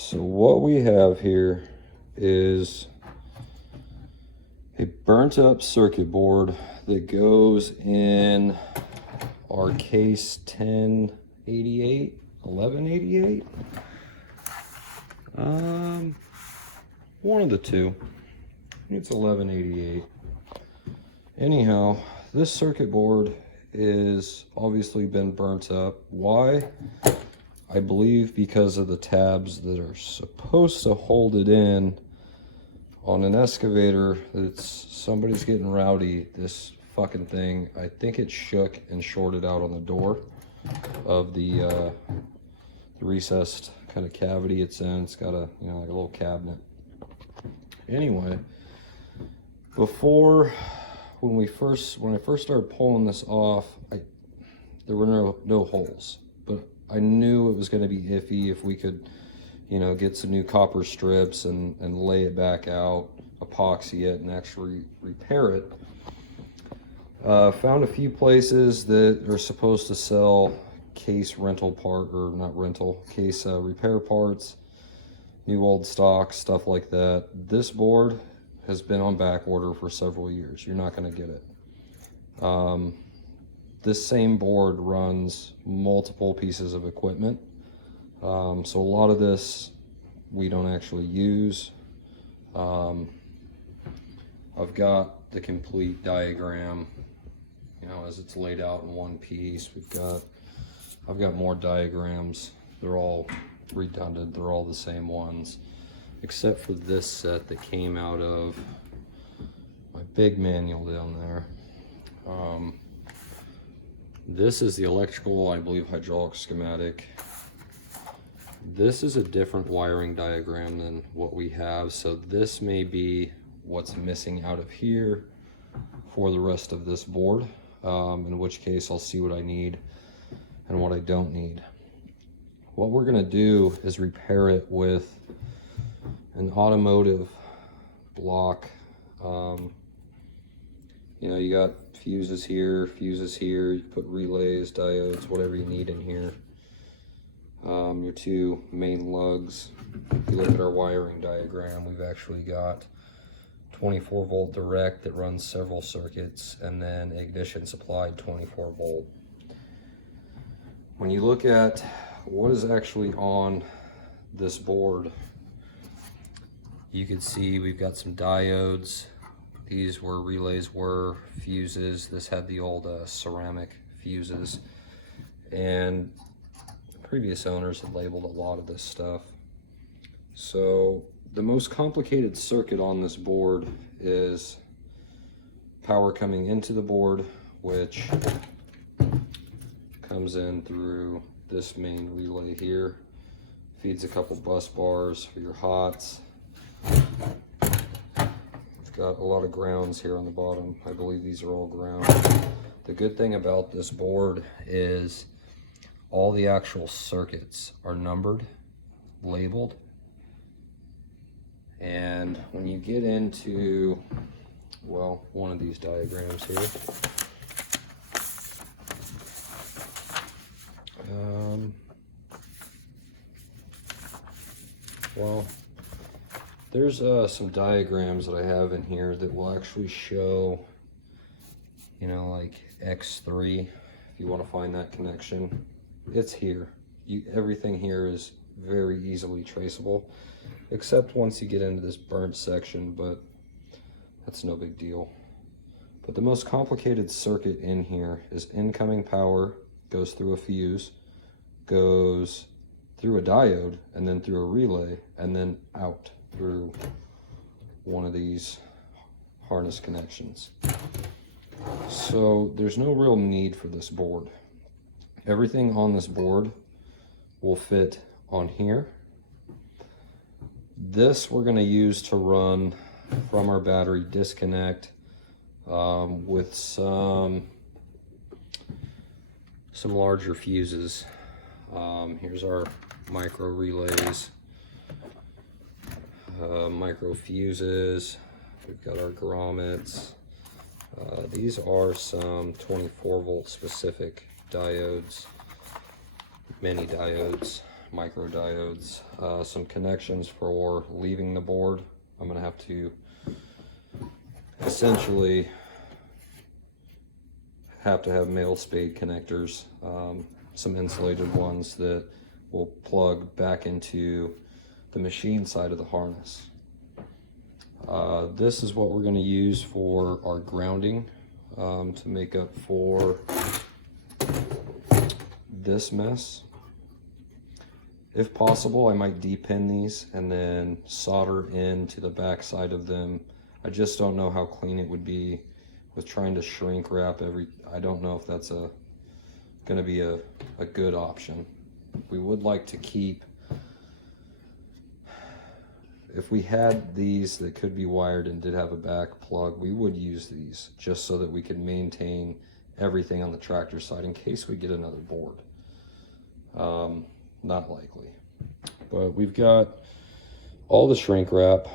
So what we have here is a burnt up circuit board that goes in our case 1088, 1188. One of the two. I think it's 1188. Anyhow, this circuit board is obviously been burnt up. Why? I believe because of the tabs that are supposed to hold it in on an excavator. Somebody's getting rowdy. This fucking thing, I think it shook and shorted out on the door of the recessed kind of cavity it's in. It's got a, like a little cabinet. Anyway, when I first started pulling this off, there were no holes, but I knew it was going to be iffy if we could, get some new copper strips and lay it back out, epoxy it, and actually repair it. Found a few places that are supposed to sell case repair parts, new old stock, stuff like that. This board has been on back order for several years. You're not going to get it. This same board runs multiple pieces of equipment. So a lot of this we don't actually use. I've got the complete diagram, as it's laid out in one piece. I've got more diagrams. They're all redundant. They're all the same ones, except for this set that came out of my big manual down there. This is the electrical, I believe, hydraulic schematic. This is a different wiring diagram than what we have, so this may be what's missing out of here for the rest of this board, in which case I'll see what I need and what I don't need. What we're going to do is repair it with an automotive block. You got fuses here, you put relays, diodes, whatever you need in here. Your two main lugs. If you look at our wiring diagram, we've actually got 24 volt direct that runs several circuits, and then ignition supplied 24 volt. When you look at what is actually on this board, you can see we've got some diodes. These were relays, fuses. This had the old ceramic fuses, and previous owners had labeled a lot of this stuff. So the most complicated circuit on this board is power coming into the board, which comes in through this main relay here, feeds a couple bus bars for your hots. We've got a lot of grounds here on the bottom. I believe these are all ground. The good thing about this board is all the actual circuits are numbered, labeled, and when you get into, one of these diagrams here, there's some diagrams that I have in here that will actually show, like X3, if you want to find that connection. It's here. Everything here is very easily traceable, except once you get into this burnt section, but that's no big deal. But the most complicated circuit in here is incoming power goes through a fuse, goes through a diode, and then through a relay, and then out through one of these harness connections. So there's no real need for this board. Everything on this board will fit on here. This we're going to use to run from our battery disconnect with some larger fuses. Here's our micro relays, micro fuses. We've got our grommets. These are some 24 volt specific diodes, mini diodes, micro diodes, some connections for leaving the board. I'm gonna have to essentially have male spade connectors, some insulated ones that will plug back into the machine side of the harness. This is what we're going to use for our grounding, to make up for this mess. If possible, I might depin these and then solder into the back side of them. I just don't know how clean it would be with trying to shrink wrap I don't know if that's going to be a good option. We would like to keep, if we had these that could be wired and did have a back plug, we would use these just so that we could maintain everything on the tractor side in case we get another board. Not likely, but we've got all the shrink wrap,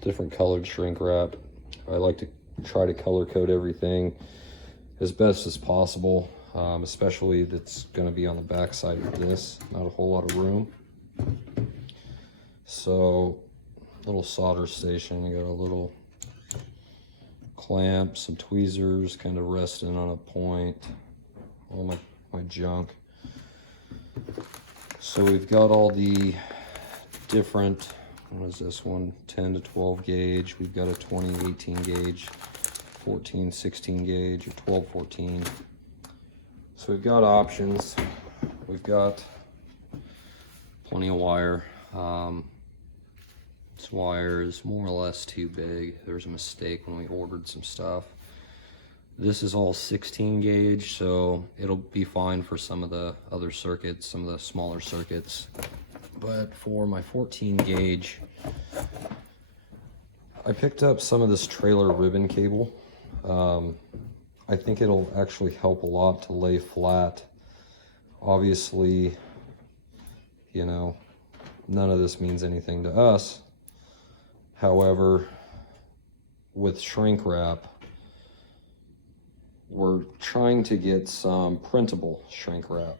different colored shrink wrap. I like to try to color code everything as best as possible, especially that's going to be on the back side of this. Not a whole lot of room. So, little solder station. You got a little clamp, some tweezers, kind of resting on a point. All my junk. So we've got all the different, what is this one, 10 to 12 gauge. We've got a 20, 18 gauge, 14, 16 gauge, or 12, 14. So we've got options. We've got plenty of wire. This wire is more or less too big. There was a mistake when we ordered some stuff. This is all 16 gauge, so it'll be fine for some of the other circuits, some of the smaller circuits. But for my 14 gauge, I picked up some of this trailer ribbon cable. I think it'll actually help a lot to lay flat. Obviously, you know, none of this means anything to us. However, with shrink wrap, we're trying to get some printable shrink wrap.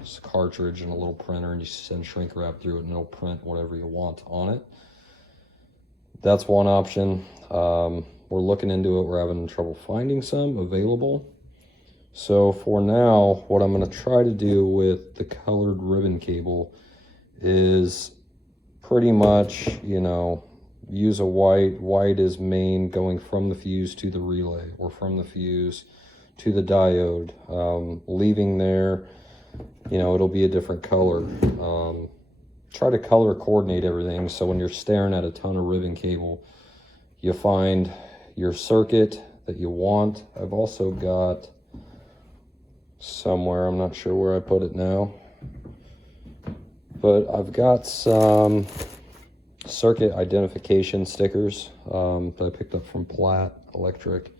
It's a cartridge and a little printer, and you send shrink wrap through it and it'll print whatever you want on it. That's one option. We're looking into it. We're having trouble finding some available. So for now, what I'm going to try to do with the colored ribbon cable is pretty much, you know, use a white. White is main, going from the fuse to the relay, or from the fuse to the diode. Leaving there, you know, it'll be a different color. Try to color coordinate everything so when you're staring at a ton of ribbon cable, you find your circuit that you want. I've also got somewhere, I'm not sure where I put it now, but I've got some circuit identification stickers that I picked up from Platt Electric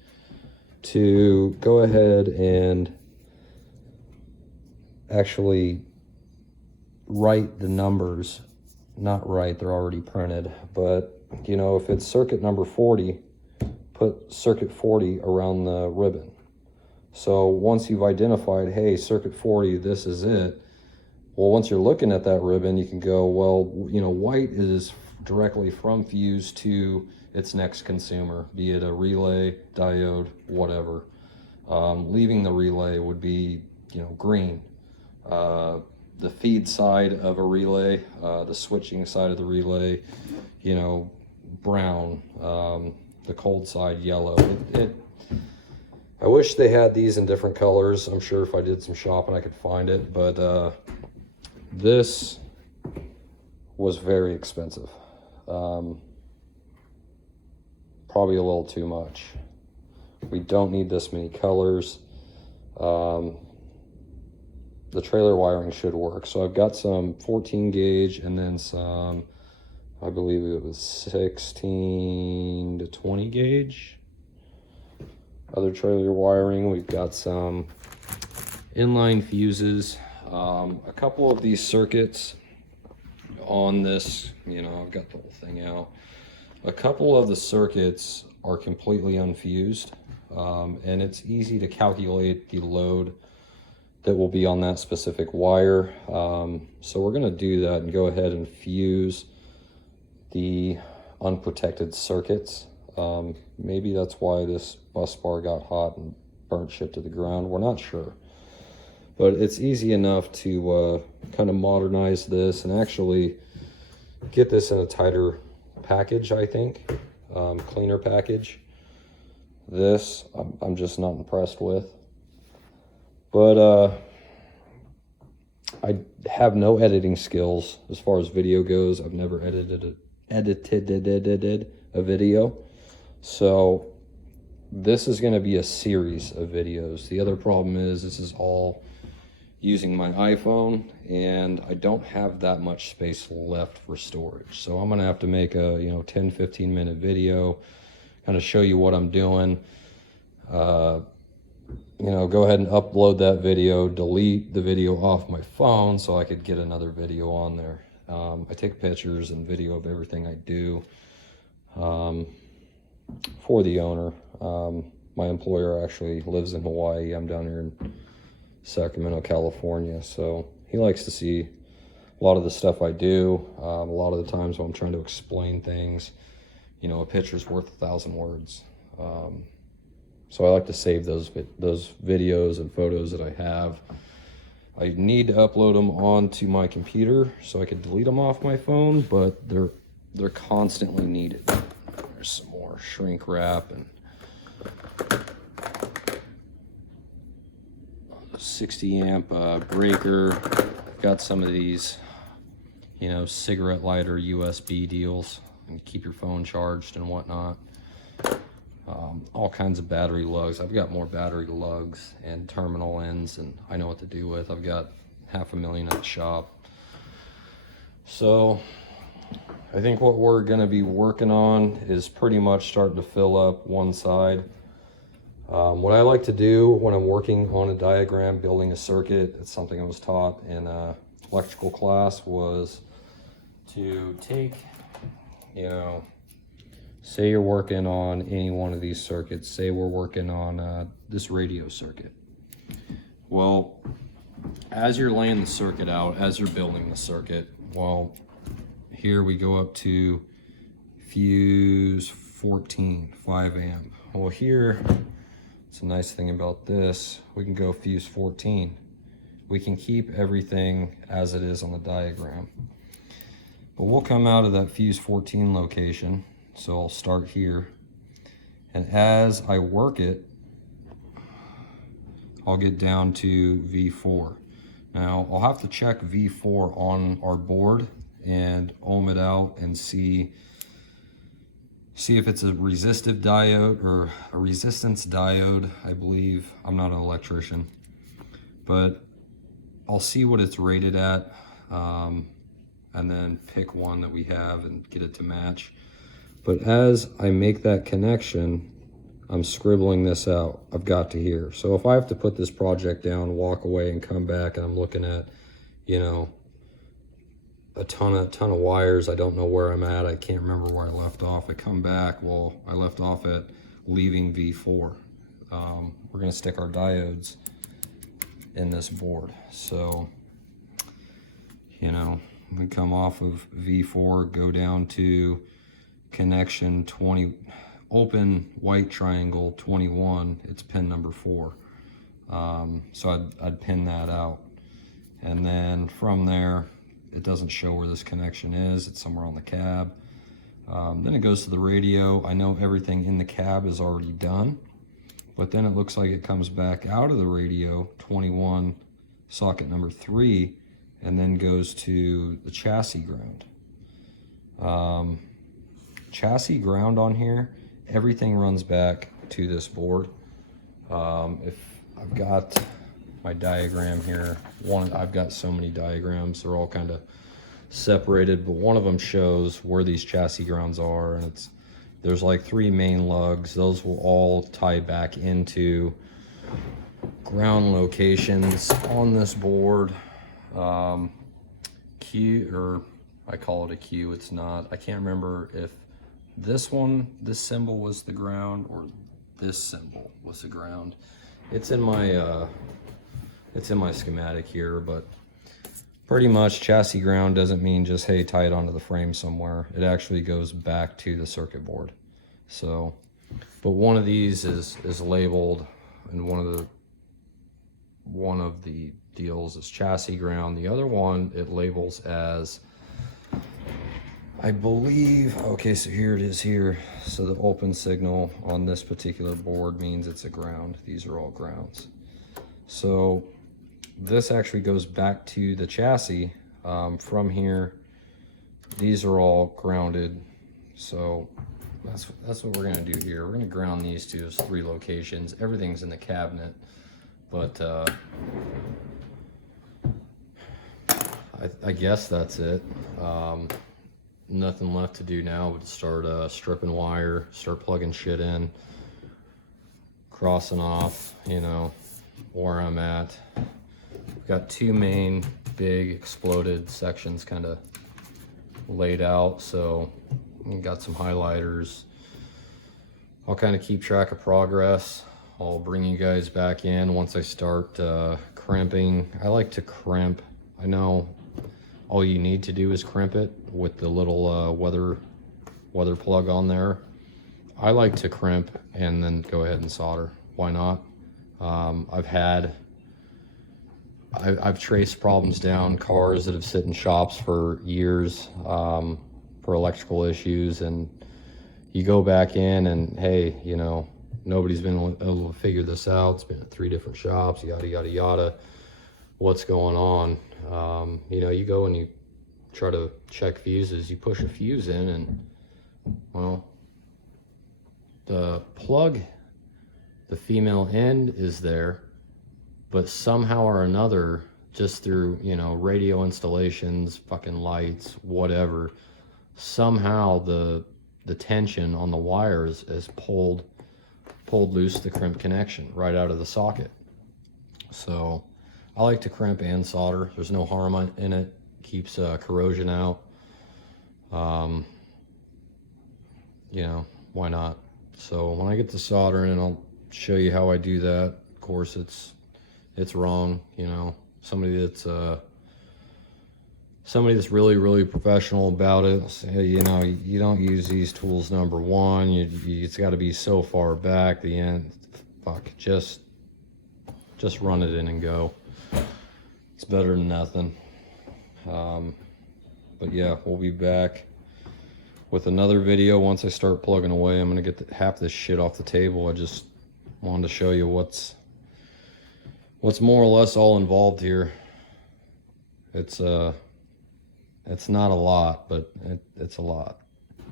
to go ahead and actually write the numbers. Not write, they're already printed, but you know, if it's circuit number 40, put circuit 40 around the ribbon. So once you've identified, hey, circuit 40, this is it. Well, once you're looking at that ribbon, you can go, well, you know, white is directly from fuse to its next consumer, be it a relay, diode, whatever. Leaving the relay would be, you know, green. The feed side of a relay, the switching side of the relay, you know, brown. The cold side, yellow. I wish they had these in different colors. I'm sure if I did some shopping I could find it, but this was very expensive. Probably a little too much. We don't need this many colors. The trailer wiring should work. So I've got some 14 gauge and then some, I believe it was 16 to 20 gauge. Other trailer wiring, we've got some inline fuses. A couple of these circuits on this, you know, I've got the whole thing out. A couple of the circuits are completely unfused, and it's easy to calculate the load that will be on that specific wire. So we're going to do that and go ahead and fuse the unprotected circuits. Maybe that's why this bus bar got hot and burnt shit to the ground. We're not sure. But it's easy enough to kind of modernize this and actually get this in a tighter package, I think. Cleaner package. This, I'm just not impressed with. But I have no editing skills as far as video goes. I've never edited a video. So this is going to be a series of videos. The other problem is this is all using my iPhone, and I don't have that much space left for storage. So I'm going to have to make a 10-15 minute video, kind of show you what I'm doing. Go ahead and upload that video, delete the video off my phone so I could get another video on there. I take pictures and video of everything I do for the owner. My employer actually lives in Hawaii. I'm down here in Sacramento, California. So he likes to see a lot of the stuff I do. A lot of the times when I'm trying to explain things, a picture's worth 1,000 words. So I like to save those videos and photos that I have. I need to upload them onto my computer so I could delete them off my phone, but they're constantly needed. There's some more shrink wrap and 60 amp breaker. I've got some of these, cigarette lighter USB deals and keep your phone charged and whatnot. All kinds of battery lugs. I've got more battery lugs and terminal ends, and I know what to do with. I've got 500,000 at the shop. So I think what we're going to be working on is pretty much starting to fill up one side. What I like to do when I'm working on a diagram, building a circuit, it's something I was taught in electrical class, was to take, say you're working on any one of these circuits. Say we're working on this radio circuit. Well, as you're laying the circuit out, as you're building the circuit, well, here we go up to fuse 14, 5 amp. Well, here, it's a nice thing about this, we can go fuse 14. We can keep everything as it is on the diagram. But we'll come out of that fuse 14 location. So I'll start here, and as I work it, I'll get down to V4. Now I'll have to check V4 on our board and ohm it out and see if it's a resistive diode or a resistance diode. I believe, I'm not an electrician, but I'll see what it's rated at, and then pick one that we have and get it to match. But as I make that connection, I'm scribbling this out. I've got to here. So if I have to put this project down, walk away and come back, and I'm looking at, a ton of wires, I don't know where I'm at. I can't remember where I left off. I come back, well, I left off at leaving V4. We're gonna stick our diodes in this board. So, we come off of V4, go down to connection 20, open white triangle 21, it's pin number 4. So I'd pin that out, and then from there, it doesn't show where this connection is, it's somewhere on the cab. Then it goes to the radio. I know everything in the cab is already done, but then it looks like it comes back out of the radio 21, socket number 3, and then goes to the chassis ground. Chassis ground on here, everything runs back to this board. If I've got my diagram here, I've got so many diagrams, they're all kind of separated, but one of them shows where these chassis grounds are, and there's like 3 main lugs. Those will all tie back into ground locations on this board. Q, or I call it a Q, it's not. I can't remember if this symbol was the ground or this symbol was the ground. It's in my it's in my schematic here, but pretty much chassis ground doesn't mean just, hey, tie it onto the frame somewhere. It actually goes back to the circuit board. So, but one of these is labeled, and one of the deals is chassis ground. The other one, it labels as, I believe, okay, so here it is here. So the open signal on this particular board means it's a ground. These are all grounds. So this actually goes back to the chassis. From here, these are all grounded. So that's what we're gonna do here. We're gonna ground these to 3 locations. Everything's in the cabinet, but I guess that's it. Nothing left to do now but start stripping wire, start plugging shit in, crossing off, you know, where I'm at. We've got 2 main big exploded sections kind of laid out, so we got some highlighters. I'll kind of keep track of progress. I'll bring you guys back in once I start crimping. I like to crimp. I know all you need to do is crimp it with the little weather plug on there. I like to crimp and then go ahead and solder. Why not? I've traced problems down, cars that have sit in shops for years for electrical issues, and you go back in and, hey, you know, nobody's been able to figure this out. It's been at 3 different shops, yada, yada, yada. What's going on? You know, you go and you try to check fuses, you push a fuse in and, well, the plug, the female end is there, but somehow or another, just through, you know, radio installations, fucking lights, whatever, somehow the tension on the wires is pulled loose the crimp connection right out of the socket. So I like to crimp and solder. There's no harm in it. Keeps corrosion out. You know, why not? So when I get to soldering, I'll show you how I do that. Of course, it's wrong. You know, somebody that's really professional about it. Say, you know, you don't use these tools. Number 1, it's got to be so far back. The end. Fuck. Just run it in and go. It's better than nothing. But yeah, we'll be back with another video once I start plugging away. I'm gonna get half this shit off the table. I just wanted to show you what's more or less all involved here. It's not a lot, but it's a lot.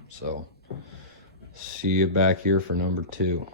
So see you back here for number 2.